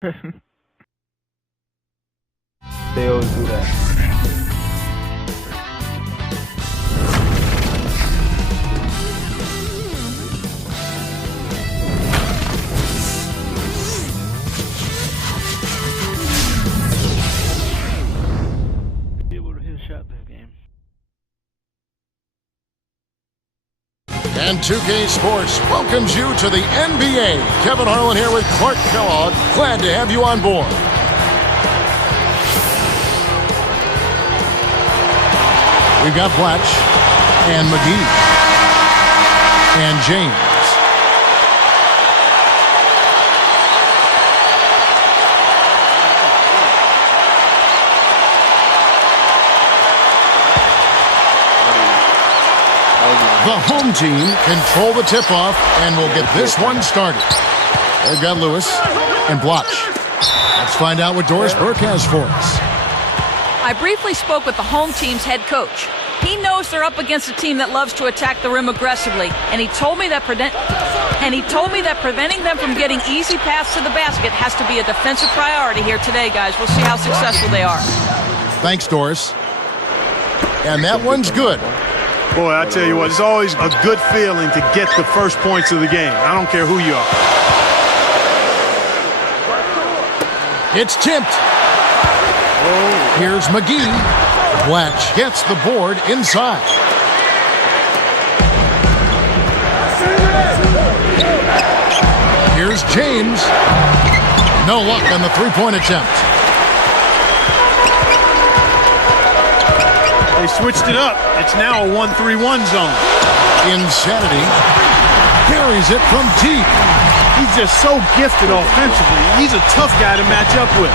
They always do that. Be able to hit a shot this game. And 2K Sports welcomes you to the NBA. Kevin Harlan here with Clark Kellogg. Glad to have you on board. We've got Blatch and McGee and James. The home team control the tip-off and will get this one started. They've got Lewis and Blatch. Let's find out what Doris Burke has for us. I briefly spoke with the home team's head coach. He knows they're up against a team that loves to attack the rim aggressively, and he told me that preventing them from getting easy paths to the basket has to be a defensive priority here today, guys. We'll see how successful they are. Thanks, Doris. And that one's good. Boy, I tell you what, it's always a good feeling to get the first points of the game. I don't care who you are. It's tipped. Here's McGee. Blatch gets the board inside. Here's James. No luck on the three-point attempt. They switched it up. It's now a 1-3-1 zone. Insanity carries it from deep. He's just so gifted offensively. He's a tough guy to match up with.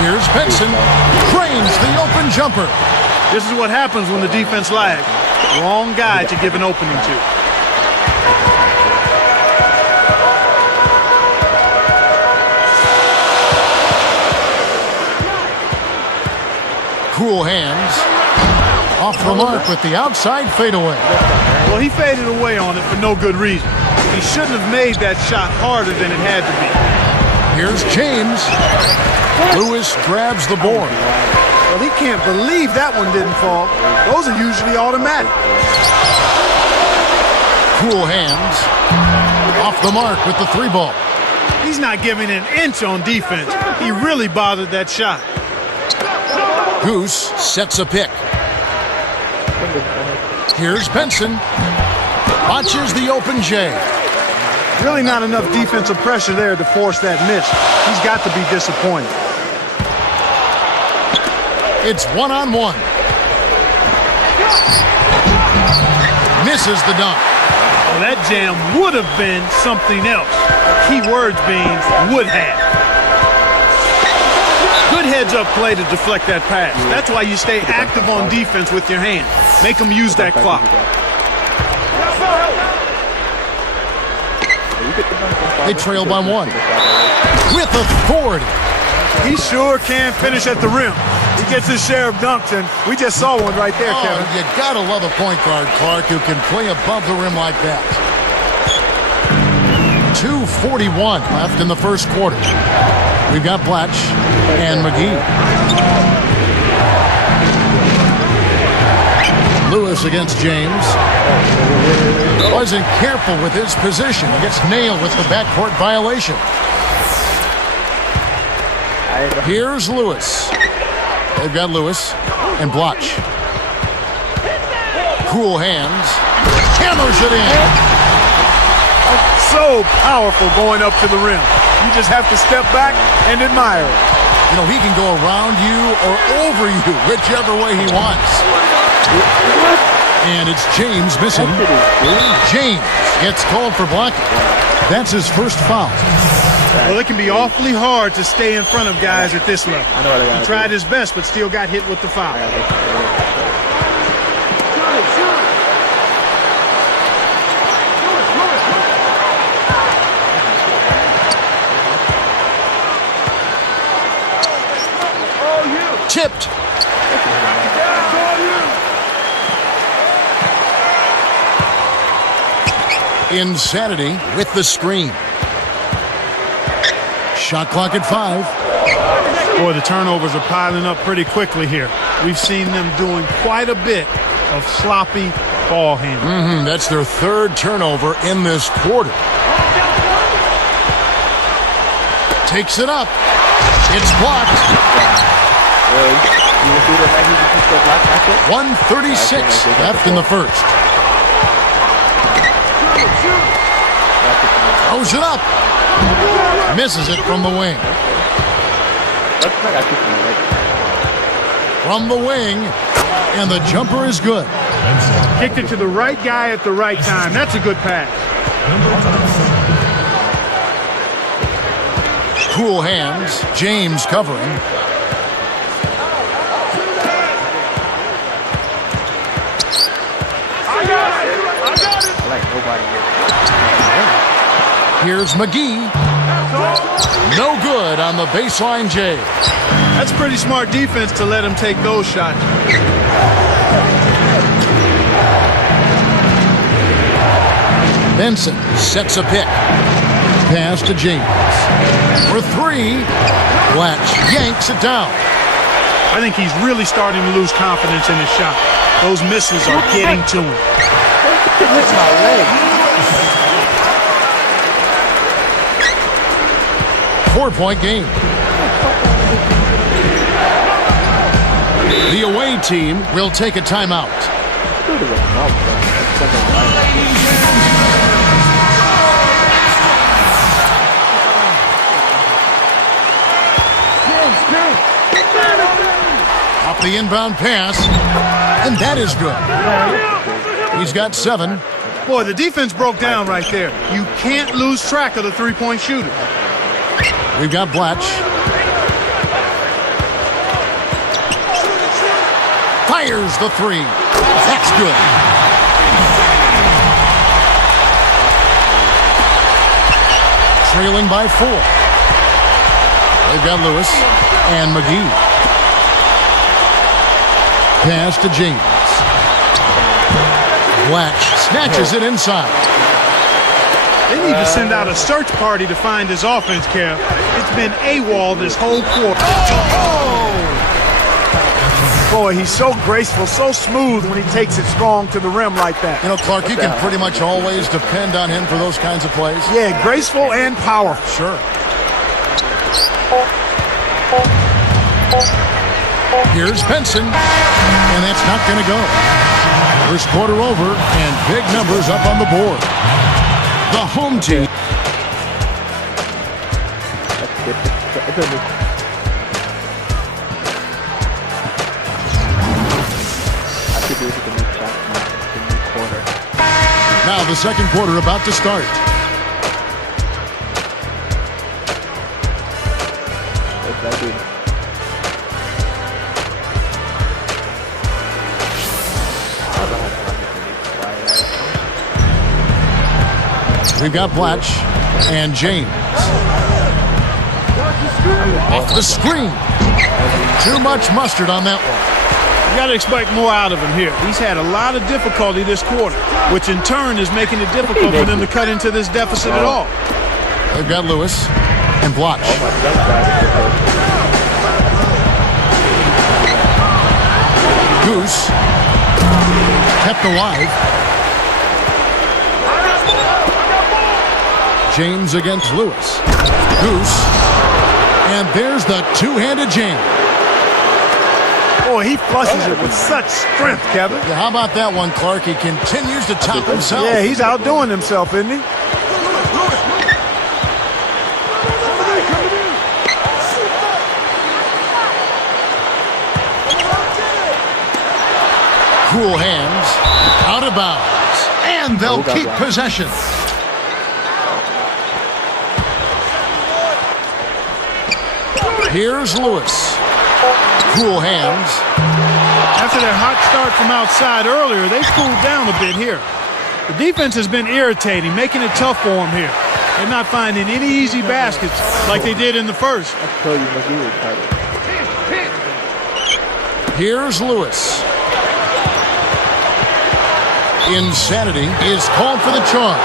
Here's Benson. Drains the open jumper. This is what happens when the defense lags. Wrong guy to give an opening to. Cool hands. Off the mark with the outside fadeaway. Well, he faded away on it for no good reason. He shouldn't have made that shot harder than it had to be. Here's James. Lewis grabs the board. Well, he can't believe that one didn't fall. Those are usually automatic. Cool hands. Off the mark with the three ball. He's not giving an inch on defense. He really bothered that shot. Goose sets a pick. Here's Benson. Watches the open J. Really not enough defensive pressure there to force that miss. He's got to be disappointed. It's one-on-one. Misses the dunk. Well, that jam would have been something else. Key words being would have. Good heads-up play to deflect that pass. That's why you stay active on defense with your hands. Make them use that clock. They trail by one. With authority. He sure can finish at the rim. He gets his share of dunks, and we just saw one right there, Kevin. You gotta love a point guard, Clark, who can play above the rim like that. 2:41 left in the first quarter. We've got Blatch and McGee. Lewis against James. Wasn't careful with his position. Gets nailed with the backcourt violation. Here's Lewis. They've got Lewis and Blatch. Cool hands. Hammers it in. So powerful going up to the rim. You just have to step back and admire it. You know, he can go around you or over you, whichever way he wants. And it's James missing. James gets called for blocking. That's his first foul. Well, it can be awfully hard to stay in front of guys at this level. He tried his best, but still got hit with the foul. Tipped. Insanity with the screen. Shot clock at 5. Boy, the turnovers are piling up pretty quickly here. We've seen them doing quite a bit of sloppy ball handling. That's their 3rd turnover in this quarter. Takes it up. It's blocked. 1:36 left in the first. Throws it up. Misses it from the wing. From the wing. And the jumper is good. Kicked it to the right guy at the right time. That's a good pass. Cool hands. James covering. Here's McGee. No good on the baseline J. That's pretty smart defense to let him take those shots. Benson sets a pick. Pass to James. For 3. Blatch yanks it down. I think he's really starting to lose confidence in his shot. Those misses are getting to him. Hit my leg. 4-point game. The away team will take a timeout. Off the inbound pass, and that is good. He's got 7. Boy, the defense broke down right there. You can't lose track of the three-point shooter. We've got Blatch. Fires the 3. That's good. Trailing by 4. They've got Lewis and McGee. Pass to James. Blatch snatches it inside. They need to send out a search party to find his offense, Kev. It's been AWOL this whole quarter. Boy, he's so graceful, so smooth when he takes it strong to the rim like that. You know, Clark, you can pretty much always depend on him for those kinds of plays. Yeah, graceful and powerful. Sure. Here's Benson, and that's not going to go. First quarter over, and big numbers up on the board. The home team. Now the second quarter about to start. We've got Blatch and James. Off the screen. Too much mustard on that one. You got to expect more out of him here. He's had a lot of difficulty this quarter, which in turn is making it difficult for them to cut into this deficit at all. They've got Lewis and Blatch. Goose kept alive. James against Lewis. Goose. And there's the two-handed jam. Boy, he flushes it with such strength, Kevin. Yeah, how about that one, Clark? He continues to top himself. Yeah, he's outdoing himself, isn't he? Cool hands. Out of bounds. And they'll keep possession. Here's Lewis. Cool hands. After their hot start from outside earlier, they've cooled down a bit here. The defense has been irritating, making it tough for them here. They're not finding any easy baskets like they did in the first. Here's Lewis. Insanity is called for the charge.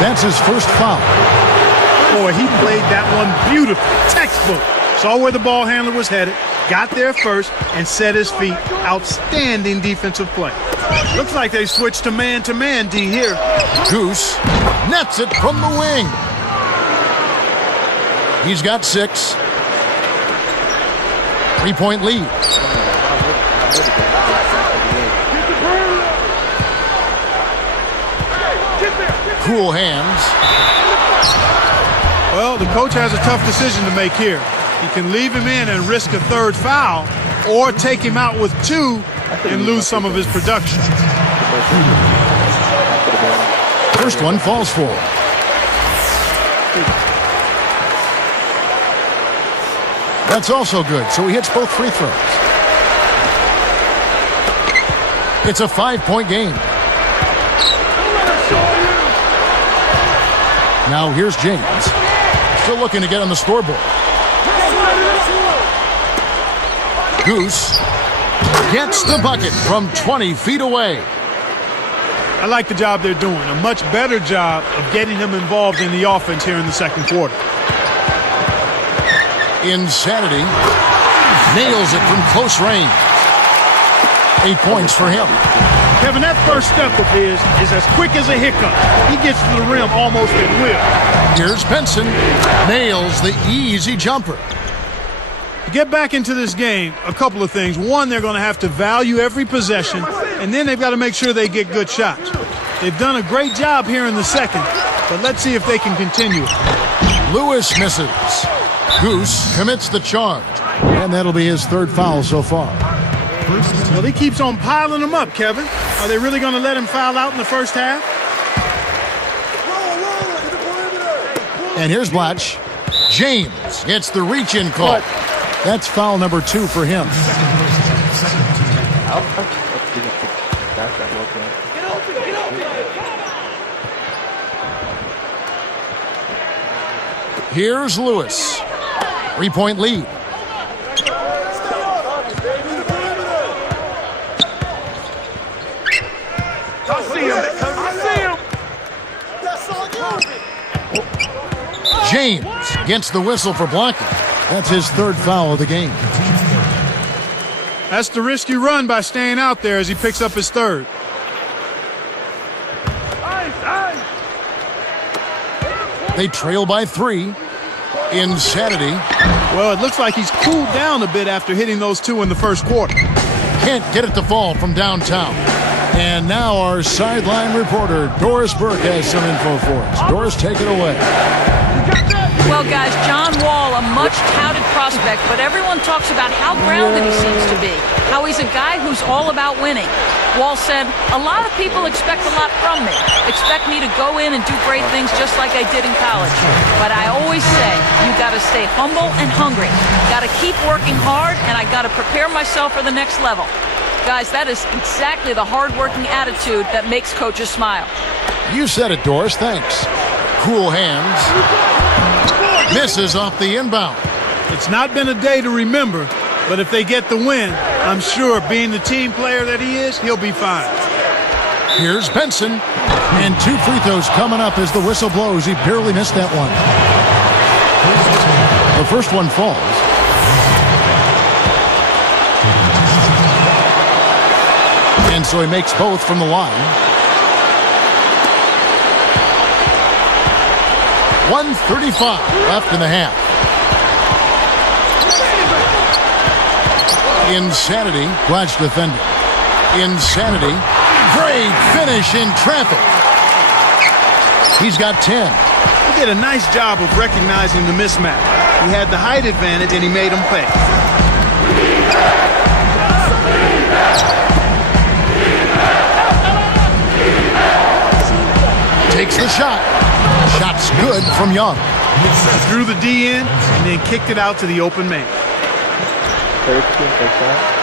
That's his first foul. Boy, he played that one beautifully. Textbook. Saw where the ball handler was headed, got there first, and set his feet. Outstanding defensive play. Looks like they switched to man-to-man D here. Goose nets it from the wing. He's got 6. 3-point lead. Cool hands. Well, the coach has a tough decision to make here. He can leave him in and risk a 3rd foul, or take him out with 2 and lose some of his production. First one falls for. That's also good, so he hits both free throws. It's a 5-point game. Now here's James. Still looking to get on the scoreboard. Goose gets the bucket from 20 feet away. I like the job they're doing. A much better job of getting him involved in the offense here in the second quarter. Insanity nails it from close range. 8 points for him. Kevin, that first step of his is as quick as a hiccup. He gets to the rim almost at will. Here's Benson. Nails the easy jumper. To get back into this game, a couple of things. One, they're going to have to value every possession, and then they've got to make sure they get good shots. They've done a great job here in the second, but let's see if they can continue it. Lewis misses. Goose commits the charge, and that'll be his 3rd foul so far. Well, he keeps on piling them up, Kevin. Are they really going to let him foul out in the first half? And here's Blatch. James gets the reach-in call. That's foul number 2 for him. Here's Lewis. 3-point lead. James gets the whistle for blocking. That's his 3rd foul of the game. That's the risk you run by staying out there as he picks up his 3rd. They trail by 3. Insanity. Well, it looks like he's cooled down a bit after hitting those 2 in the first quarter. Can't get it to fall from downtown. And now our sideline reporter, Doris Burke, has some info for us. Doris, take it away. Well, guys, John Wall, a much-touted prospect, but everyone talks about how grounded he seems to be, how he's a guy who's all about winning. Wall said, "A lot of people expect a lot from me, expect me to go in and do great things just like I did in college. But I always say, you got to stay humble and hungry. Got to keep working hard, and I got to prepare myself for the next level." Guys, that is exactly the hard-working attitude that makes coaches smile. You said it, Doris. Thanks. Cool hands. Misses off the inbound. It's not been a day to remember, but if they get the win, I'm sure being the team player that he is, he'll be fine. Here's Benson. And 2 free throws coming up as the whistle blows. He barely missed that one. The first one falls. And so he makes both from the line. 1:35 left in the half. Insanity, Blatch defending. Insanity, great finish in traffic. He's got 10. He did a nice job of recognizing the mismatch. He had the height advantage and he made him pay. Takes the shot. Shot's good from Young. Threw the D in and then kicked it out to the open man. 13%.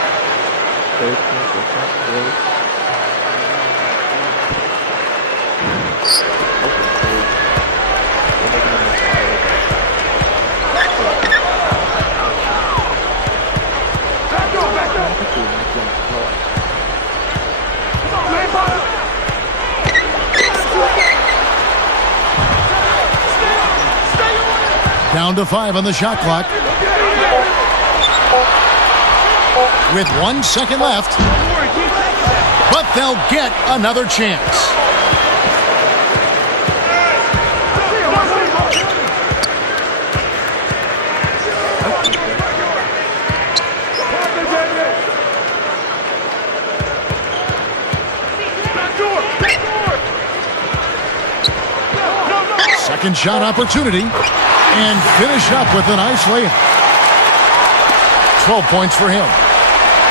Down to 5 on the shot clock. With 1 second left. But they'll get another chance. Second shot opportunity. And finish up with a nice layup. 12 points for him.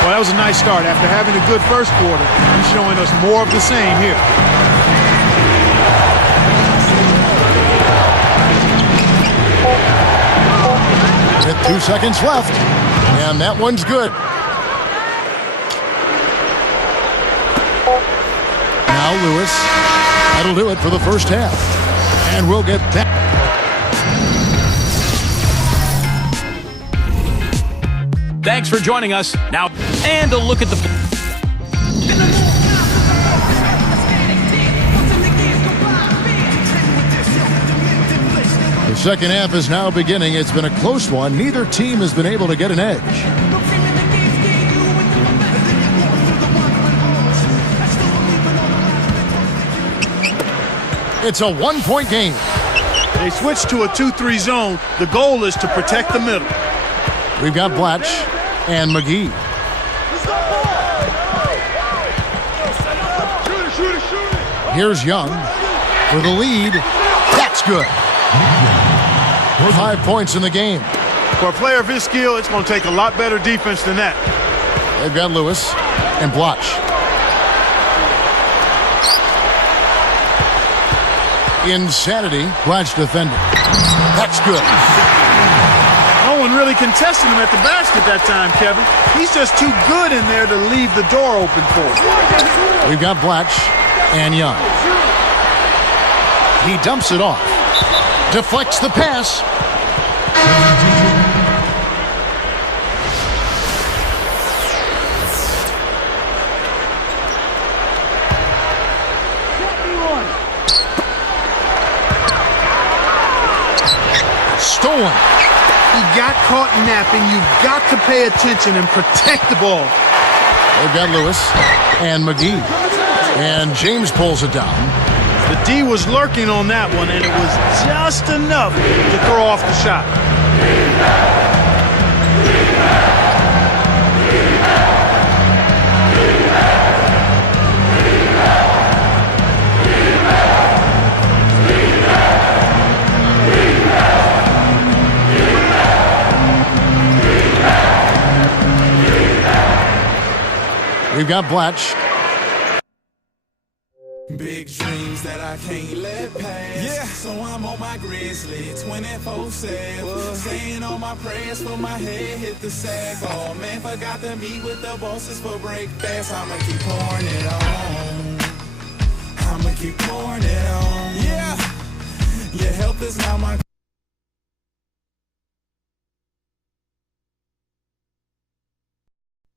Well, that was a nice start. After having a good first quarter, he's showing us more of the same here. With 2 seconds left. And that one's good. Now Lewis. That'll do it for the first half. And we'll get that. Thanks for joining us. Now, and a look at the... The second half is now beginning. It's been a close one. Neither team has been able to get an edge. It's a 1-point game. They switched to a 2-3 zone. The goal is to protect the middle. We've got Blatch and McGee. Here's Young for the lead. That's good. 5 points in the game. For a player of his skill, it's going to take a lot better defense than that. They've got Lewis and Blatch. Insanity. Blatch defending. That's good. No one really contested him at the basket that time, Kevin. He's just too good in there to leave the door open for him. We've got Blatch and Young. He dumps it off. Deflects the pass. Stolen. He got caught napping. You've got to pay attention and protect the ball. They've got Lewis and McGee. And James pulls it down. The D was lurking on that one, and it was just enough to throw off the shot. We've got Blatch. Big dreams that I can't let pass. Yeah. So I'm on my grizzly 24/7. Staying on my prayers for my head hit the sack. Oh man, forgot to meet with the bosses for breakfast. I'ma keep pouring it on. I'ma keep pouring it on. Yeah. Your health is not my